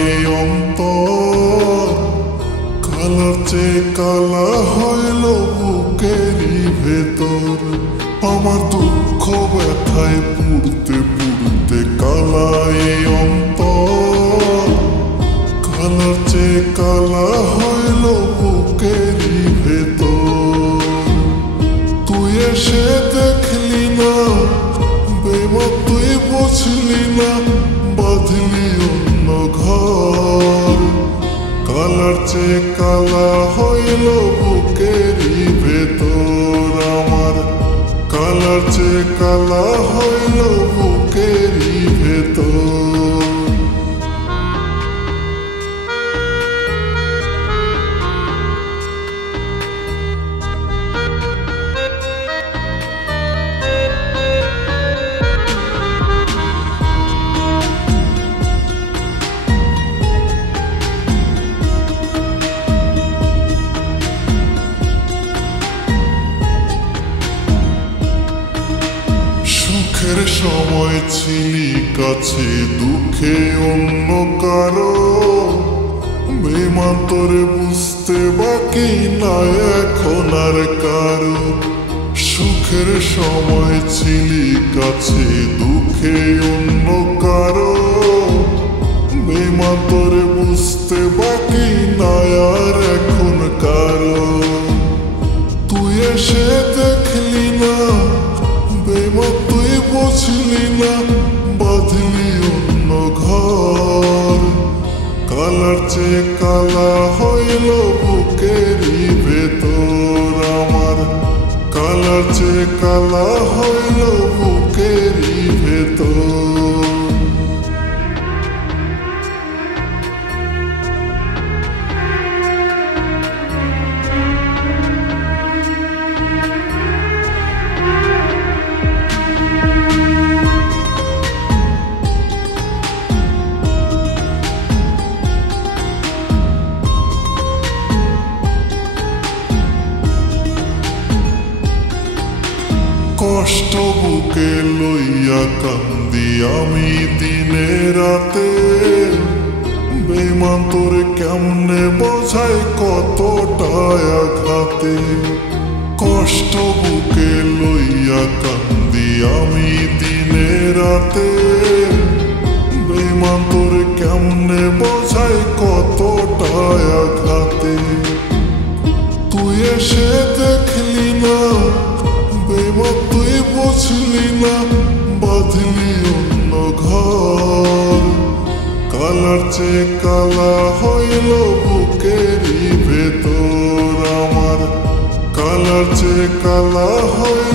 এই অন্তর, কালার চেয়ে কালা হইল বুকেরই ভেতর। আমার দুঃখ ব্যথায় পুড়তে পুড়তে কালা এই অন্তর, কালার চেয়ে কালা হইল বুকেরই ভেতর। তুই এসে দেখলি না বেমন, তুই বুঝলি না বাঁধলি অন্য ঘর। কালার চেয়ে কালা হইল বুকেরই ভেতর আমার, কালার চেয়ে কালা হইল বুকেরই ভেতর। সুখের সময় ছিলি কাছে, দুঃখে অন্য কারো। বেমান তোরে বুঝতে বাকি না এখন আর কারো। সুখের সময় ছিলি কাছে, দুঃখে অন্য কারো। বেমান তোরে বুঝতে বাকি না আর এখন কারো। তুই এসে দেখলি না বেমান, তুই বুঝলি না বাঁধলি অন্য ঘর। কালার চেয়ে কালা হইল বুকেরই ভেতর আমার, কালার চেয়ে কালা হইল বুকেরই ভেতর। কষ্ট বুকে লইয়া কান্দি আমি দিনে রাতে। বেমান তোরে কেমনে বোঝাই কতটা আঘাতে। কষ্ট বুকে লইয়া কান্দি আমি দিনে রাতে। বেমান তোরে কেমনে বোঝাই কতটা আঘাতে। তুই এসে দেখলি না বেমান, তুই বুঝলি না বাঁধলি অন্য ঘর। কালার চেয়ে কালা হইল বুকেরই ভেতর আমার, কালার চেয়ে কালা হইল